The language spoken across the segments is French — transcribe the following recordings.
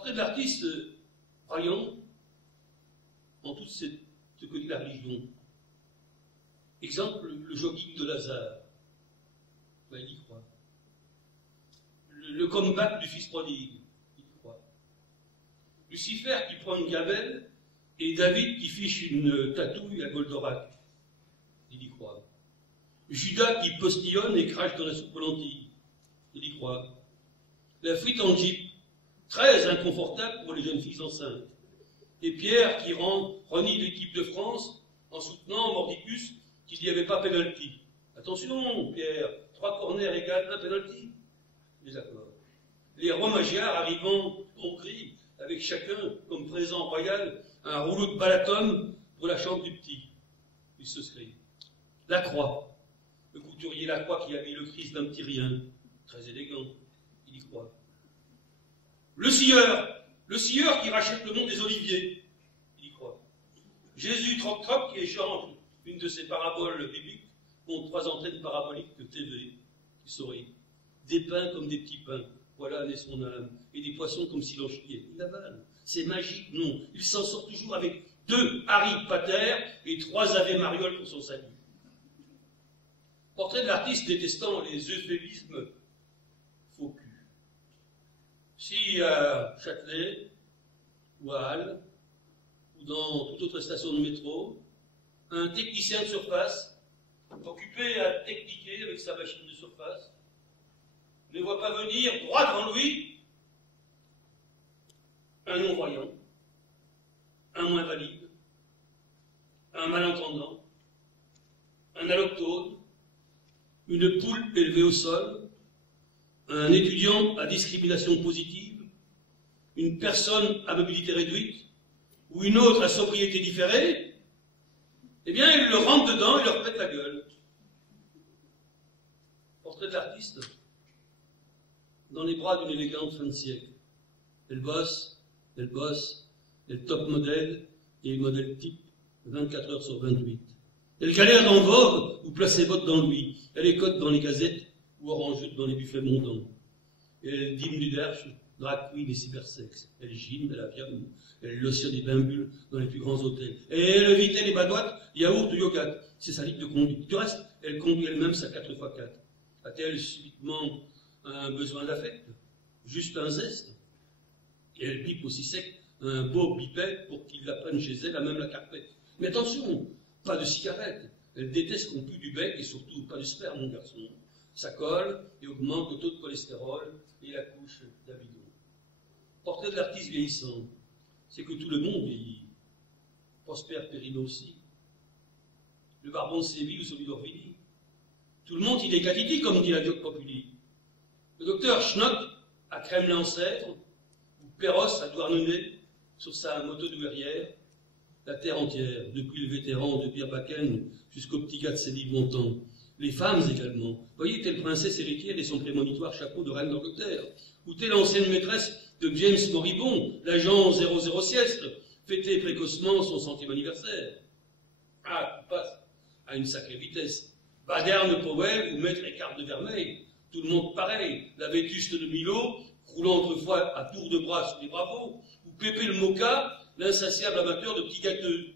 Portrait de l'artiste croyant en toute ce que dit la religion. Exemple, le jogging de Lazare. Ben, il y croit. Le comeback du fils prodigue. Il y croit. Lucifer qui prend une gabelle et David qui fiche une tatouille à Goldorak. Il y croit. Judas qui postillonne et crache dans la soupe aux lentilles. Il y croit. La fuite en jeep, très inconfortable pour les jeunes filles enceintes. Et Pierre qui renie l'équipe de France en soutenant Mordicus qu'il n'y avait pas pénalty. Attention, Pierre, 3 corners égale 1 pénalty. Les accords. Les rois magiars arrivant en cri, avec chacun, comme présent royal, un rouleau de balatum pour la chambre du petit. Il se scrie. La croix. Le couturier Lacroix qui a mis le Christ d'un petit rien. Très élégant. Il y croit. Le scieur qui rachète le monde des oliviers. Il y croit. Jésus troc-troc qui échange une de ses paraboles bibliques contre 3 antennes paraboliques de TV qui sourit. Des pains comme des petits pains. Voilà naît son âme. Et des poissons comme s'il en chiait. Il avale. C'est magique, non. Il s'en sort toujours avec 2 Harry Pater et 3 Ave Mariole pour son salut. Portrait de l'artiste détestant les euphémismes faux cul. Si à Châtelet, ou à Halle, ou dans toute autre station de métro, un technicien de surface, occupé à techniquer avec sa machine de surface, ne voit pas venir, droit devant lui, un non-voyant, un moins valide, un malentendant, un allochtone, une poule élevée au sol, un étudiant à discrimination positive, une personne à mobilité réduite, ou une autre à sobriété différée, eh bien, il le rentre dedans et leur pète la gueule. Portrait de l'artiste dans les bras d'une élégante fin de siècle. Elle bosse, elle top modèle et modèle type 24 heures sur 28. Elle galère dans Vogue ou place ses bottes dans lui. Elle écoute dans les gazettes ou orange dans les buffets montants. Elle dîme du derche, drag queen et cybersexe. Elle gym, elle aviane, elle lotionne des bimbules dans les plus grands hôtels. Et elle évitait les badoites, yaourt ou yoga. C'est sa ligne de conduite. Du reste, elle conduit elle-même sa 4x4. A-t-elle subitement un besoin d'affect? Juste un zeste? Et elle pipe aussi sec un beau bipède pour qu'il la prenne chez elle, à même la carpette. Mais attention, pas de cigarette. Elle déteste qu'on pue du bec et surtout pas de sperme, mon garçon. Ça colle et augmente le taux de cholestérol et la couche d'amidon. Portrait de l'artiste vieillissant, c'est que tout le monde vieillit. Prosper Perrino aussi. Le Barbon de Séville ou celui d'Orvilly. Tout le monde y décatiti, comme dit la Dioc Populi. Le docteur Schnock à Kremlin-Ancêtre, ou Perros à Douarnenez, sur sa moto douairière, la terre entière, depuis le vétéran de Bierbacken jusqu'au petit gars de Céline-Montant. Les femmes également. Voyez, telle princesse héritière et son prémonitoire chapeau de reine d'Angleterre. Ou telle ancienne maîtresse de James Moribond, l'agent 00 sieste, fêtait précocement son 100e anniversaire. Ah, tout passe à une sacrée vitesse. Baderne Powell ou Maître Écart de Vermeil, tout le monde pareil. La Vétuste de Milo, roulant autrefois à tour de bras sous les bravos, ou Pépé le Moka, l'insatiable amateur de petits gâteux.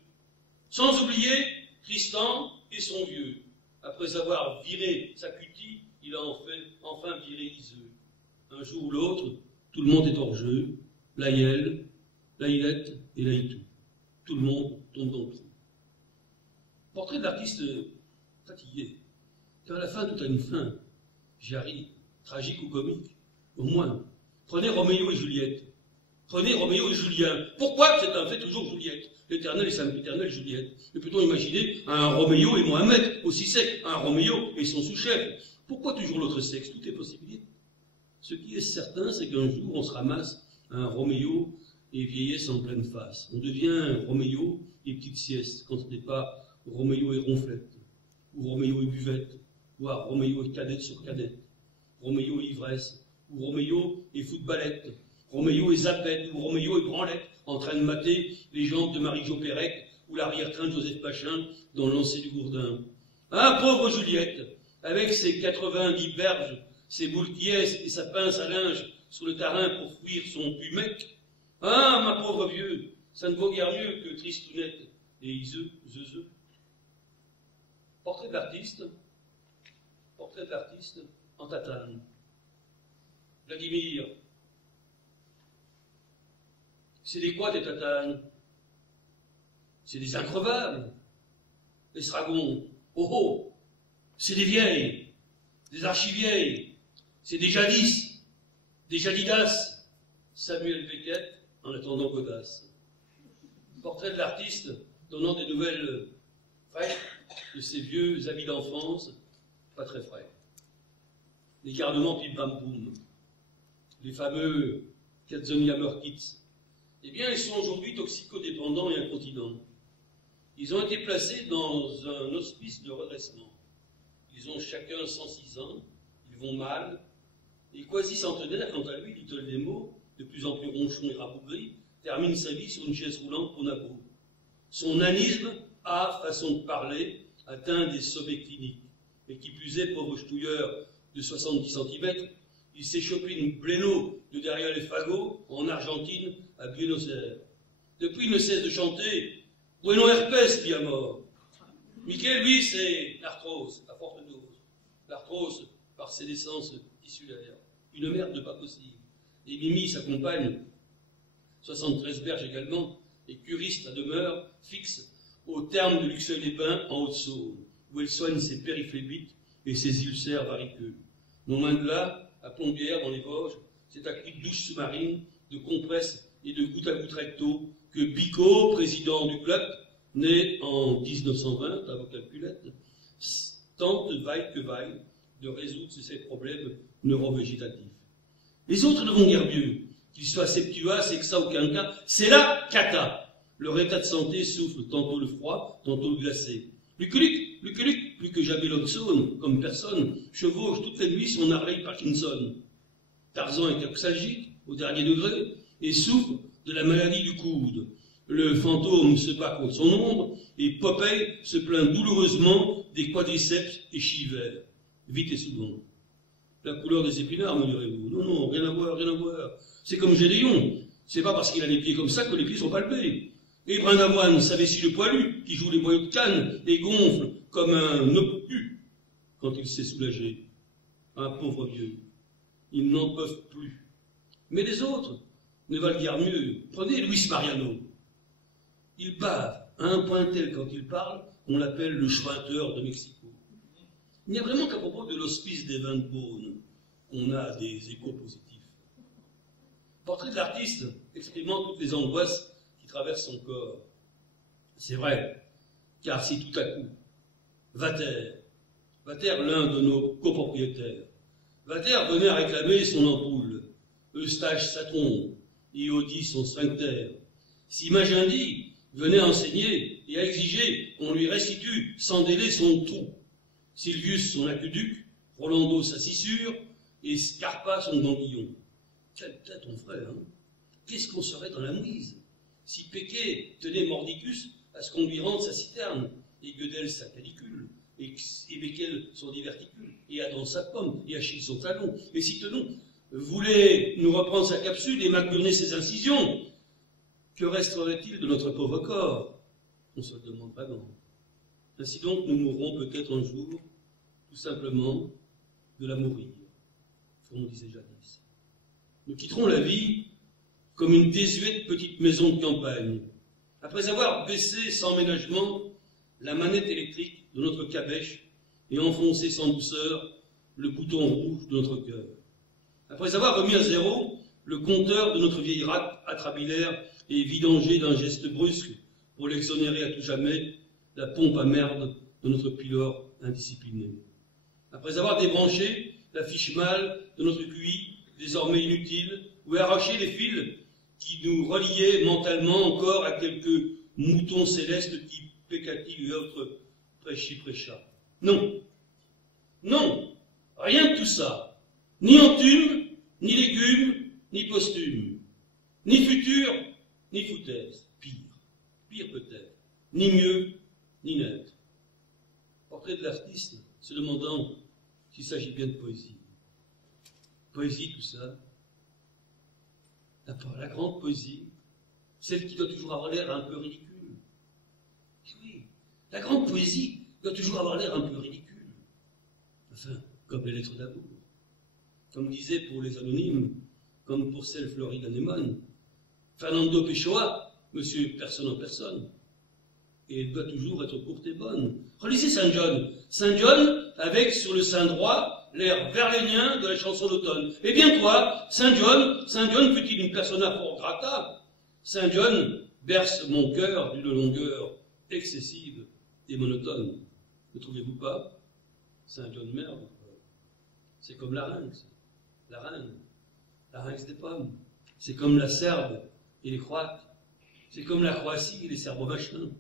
Sans oublier Tristan et son vieux. Après avoir viré sa cutie, il a enfin viré Iseux. Un jour ou l'autre, tout le monde est hors jeu. Laïel, Laïlette et Laïtou. Tout le monde tombe dans le trou. Portrait de l'artiste fatigué. Car à la fin, tout a une fin. J'y arrive. Tragique ou comique. Au moins. Prenez Roméo et Juliette. Prenez Roméo et Julien. Pourquoi? C'est un fait toujours Juliette. L'Éternel et Saint-Éternel Juliette. Mais peut-on imaginer un Roméo et Mohamed, aussi sec, un Roméo et son sous-chef? Pourquoi toujours l'autre sexe? Tout est possible. Ce qui est certain, c'est qu'un jour, on se ramasse un Roméo et vieillesse en pleine face. On devient Roméo et petite sieste, quand ce n'est pas Roméo et ronflette, ou Roméo et buvette, voire Roméo et cadette sur cadette, Roméo et ivresse, ou Roméo et footballette, Roméo et zapette, ou Roméo et branlette, en train de mater les jambes de Marie-Jo Pérec, ou l'arrière-train de Joseph Pachin dans le lancer du Gourdin. Ah, pauvre Juliette, avec ses 90 berges, ses boules qui et sa pince à linge sur le terrain pour fuir son pumec, Ah, ma pauvre vieux, ça ne vaut guère mieux que Tristounette et Iseux, Zeuzeux. Portrait de l'artiste en tatane. Vladimir, c'est des quoi des tatanes? C'est des increvables. Estragon, oh oh, c'est des vieilles, des archivieilles, c'est des jadis, des jadidas. Samuel Beckett en attendant Godas. Portrait de l'artiste donnant des nouvelles frais de ses vieux amis d'enfance, pas très frais. Les garnements pim pam poum, les fameux Katzenjammer Kids, eh bien, ils sont aujourd'hui toxicodépendants et incontinents. Ils ont été placés dans un hospice de redressement. Ils ont chacun 106 ans, ils vont mal, et quasi-centenaire, quant à lui, dit-on des mots, de plus en plus ronchon et rabougri, termine sa vie sur une chaise roulante pour Nabo. Son nanisme a, façon de parler, atteint des sommets cliniques. Et qui plus est, pauvre ch'touilleur de 70 cm, il s'est chopé une bléno de derrière les fagots en Argentine, à Buenos Aires. Depuis, il ne cesse de chanter Bueno herpes, bien mort. Mickey, lui, c'est l'arthrose, à forte dose. L'arthrose par ses naissances tissulaires. Une merde pas possible. Et Mimi, sa compagne, 73 berges également, est curiste à demeure fixe au terme de Luxeuil-les-Pins en Haute-Saône, où elle soigne ses périphébites et ses ulcères variqueux. Non loin de là, à Plombières, dans les Vosges, c'est à cri de douche sous-marine, de compresse et de goutte à goutte recto que Bicot, président du club, né en 1920, à vos calculettes, tente vaille que vaille de résoudre ces problèmes neurovégétatifs. Les autres ne vont guère mieux, qu'ils soient septua, sexa ou quinca, c'est la cata. Leur état de santé souffle tantôt le froid, tantôt le glacé. Luculic, plus que jamais l'Oxone, comme personne, chevauche toutes les nuits son Harley Parkinson. Tarzan est oxalgique, au dernier degré, et souffre de la maladie du coude. Le fantôme se bat contre son ombre, et Popeye se plaint douloureusement des quadriceps et chivers. Vite et souvent. La couleur des épinards, me direz-vous. Non, rien à voir. C'est comme Gédéon. C'est pas parce qu'il a les pieds comme ça que les pieds sont palpés. Et Brin d'Avoine, s'avessit le poilu, qui joue les boyaux de canne et gonfle comme un obtus quand il s'est soulagé. Un pauvre vieux. Ils n'en peuvent plus. Mais les autres ne valent guère mieux. Prenez Luis Mariano. Il bave à un point tel quand il parle, on l'appelle le Schwinteur de Mexico. Il n'y a vraiment qu'à propos de l'hospice des vins de Beaune qu'on a des échos positifs. Portrait de l'artiste exprimant toutes les angoisses qui traversent son corps. C'est vrai, car si tout à coup, Vater, l'un de nos copropriétaires, Vater venait à réclamer son ampoule, Eustache sa trompe, Iodi son sphincter, si Magendie venait enseigner et à exiger qu'on lui restitue sans délai son trou, Silvius son aqueduc, Rolando sa scissure, et Scarpa son ganguillon. Quelle tête on ferait, hein? Qu'est-ce qu'on serait dans la mouise si Péquet tenait Mordicus à ce qu'on lui rende sa citerne, et Guedel sa canicule, et Becquel son diverticule, et Adam sa pomme, et Achille son talon, et si Tenon voulait nous reprendre sa capsule et McBurney ses incisions, que resterait-il de notre pauvre corps? On se le demande vraiment. Ainsi donc, nous mourrons peut-être un jour, tout simplement, de la mourir, comme on disait jadis. Nous quitterons la vie comme une désuète petite maison de campagne, après avoir baissé sans ménagement la manette électrique de notre cabèche et enfoncé sans douceur le bouton rouge de notre cœur. Après avoir remis à zéro le compteur de notre vieille rate atrabilaire et vidangé d'un geste brusque pour l'exonérer à tout jamais la pompe à merde de notre pylore indiscipliné. Après avoir débranché la fiche mâle de notre QI, désormais inutile, ou arraché les fils qui nous reliaient mentalement encore à quelques moutons célestes qui pécati et autres prêchi-prêcha. Non, rien de tout ça. Ni entume, ni légumes, ni posthume. Ni futur, ni foutaise. Pire peut-être. Ni mieux, ni net. Portrait de l'artiste, se demandant s'il s'agit bien de poésie. Poésie, tout ça. La grande poésie, celle qui doit toujours avoir l'air un peu ridicule. Et oui, la grande poésie doit toujours avoir l'air un peu ridicule. Enfin, comme les lettres d'amour. Comme disait pour les anonymes, comme pour celle Florida Neyman, Fernando Pessoa, monsieur personne en personne. Et elle doit toujours être courte et bonne. Relisez Saint John. Saint John avec sur le sein droit l'air verlénien de la chanson d'automne. Eh bien quoi, Saint John fut-il une persona fort grata. Saint John berce mon cœur d'une longueur excessive et monotone. Ne trouvez-vous pas? Saint John merde. C'est comme larynx. Larynx des pommes. C'est comme la Serbe et les Croates. C'est comme la Croatie et les Serbo-Machins.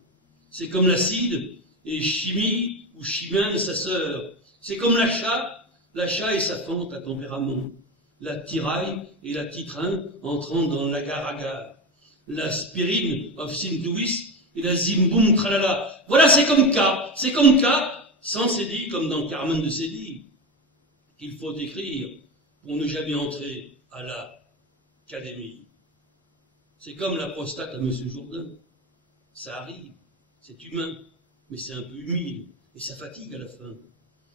C'est comme l'acide et Chimie ou Chimène, sa sœur. C'est comme l'achat et sa fente à tempérament. La tiraille et la titrin entrant dans l'agar-agar. La spirine of Saint-Louis et la zimboum tralala. Voilà, c'est comme K, sans Cédille comme dans Carmen de Cédille, qu'il faut écrire pour ne jamais entrer à l'académie. C'est comme la prostate à M. Jourdain. Ça arrive, c'est humain, mais c'est un peu humide, et ça fatigue à la fin.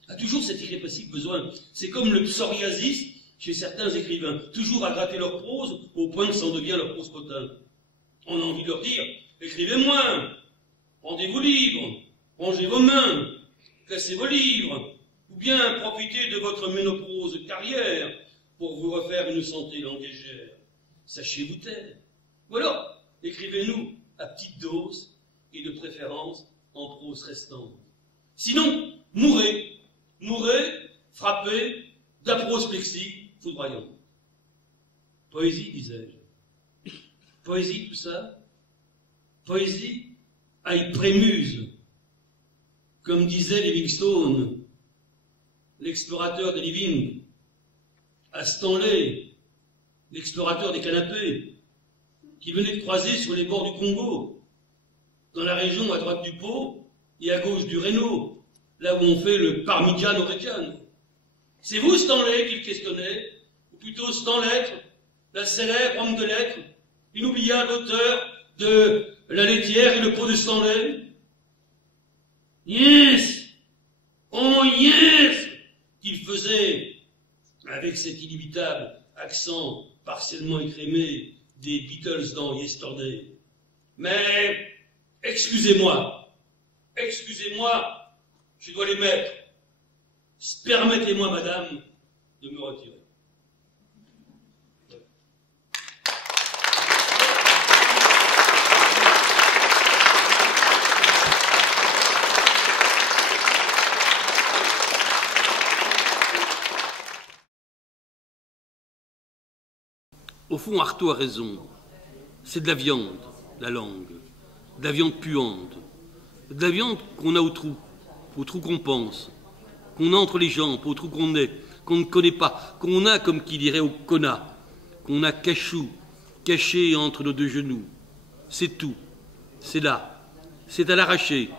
A toujours cet irrépressible besoin. C'est comme le psoriasis chez certains écrivains, toujours à gratter leur prose au point que ça en devient leur prose potin. On a envie de leur dire, écrivez moins, rendez-vous libre, rangez vos mains, cassez vos livres, ou bien profitez de votre ménopause carrière pour vous refaire une santé langagière. Sachez vous taire. Ou alors, écrivez-nous à petite dose et de préférence en prose restante. Sinon, mourrez, frappez d'aprospexie foudroyante. Poésie, disais-je. Poésie, tout ça. Poésie, aïe prémuse. Comme disait Livingstone, l'explorateur des living, à Stanley, l'explorateur des canapés, qui venait de croiser sur les bords du Congo, dans la région à droite du Pô et à gauche du Reno, là où on fait le Parmigiano Reggiano. C'est vous, Stanley, qu'il questionnait, ou plutôt Stanlettre, la célèbre homme de lettres, l'inoubliable auteur de La laitière et le pot de Stanley. Yes! Oh yes! Qu'il faisait avec cet inimitable accent partiellement écrémé des Beatles dans Yesterday. Mais, excusez-moi, je dois les mettre. Permettez-moi, madame, de me retirer. Au fond, Artaud a raison. C'est de la viande, la langue. De la viande puante. De la viande qu'on a au trou qu'on pense, qu'on a entre les jambes, au trou qu'on est, qu'on ne connaît pas, qu'on a, comme qui dirait, au cona, qu'on a caché entre nos deux genoux. C'est tout. C'est là. C'est à l'arraché.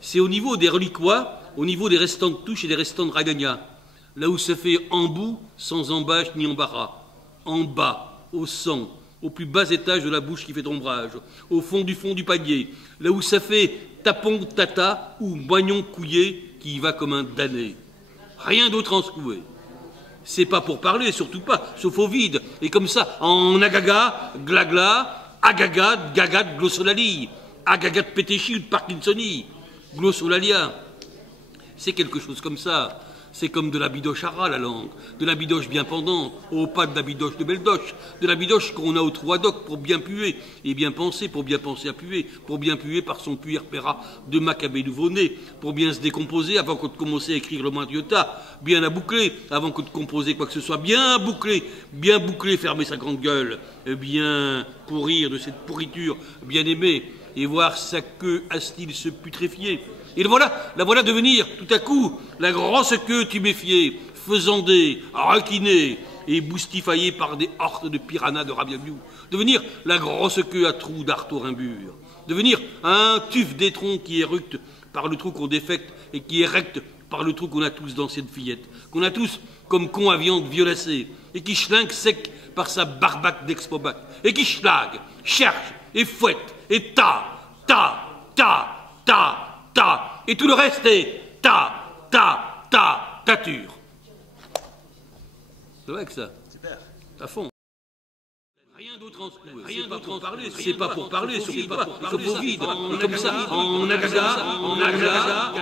C'est au niveau des reliquois, au niveau des restants de touche et des restants de ragagna, là où ça fait embout, sans embâche ni embarras. En bas, au sang, au plus bas étage de la bouche qui fait ombrage, au fond du panier, là où ça fait tapon tata ou moignon couillé qui y va comme un damné. Rien d'autre en secoué. C'est pas pour parler, surtout pas, sauf au vide, et comme ça, en agaga, glagla, agaga, gaga de glossolalie, agaga de pétéchi ou de parkinsonie, glossolalia. C'est quelque chose comme ça. C'est comme de la bidoche à ras, la langue, de la bidoche bien pendante, au pas de la bidoche de beldoche, de la bidoche qu'on a au trou ad hoc pour bien puer, et bien penser à puer, pour bien puer par son puer péra de macabé nouveau-né, pour bien se décomposer avant que de commencer à écrire le moindre iota, bien à boucler avant que de composer quoi que ce soit, bien boucler, fermer sa grande gueule, bien pourrir de cette pourriture bien aimée, et voir sa queue hastile se putréfier. Et la voilà devenir, tout à coup, la grosse queue tuméfiée, faisandée, raquinée et boustifaillée par des hordes de piranhas de rabiamiou. Devenir la grosse queue à trous d'artorimbure. Devenir un tuf d'étron qui éructe par le trou qu'on défecte et qui est recte par le trou qu'on a tous d'anciennes fillettes, qu'on a tous comme con à viande violacée et qui schlingue sec par sa barbaque d'expobac, et qui schlag, cherche, et fouette, et ta, et tout le reste est tature. C'est vrai que ça, à fond. Rien d'autre en parler, c'est pas pour parler, c'est pas pour vide, comme ça, en agaza.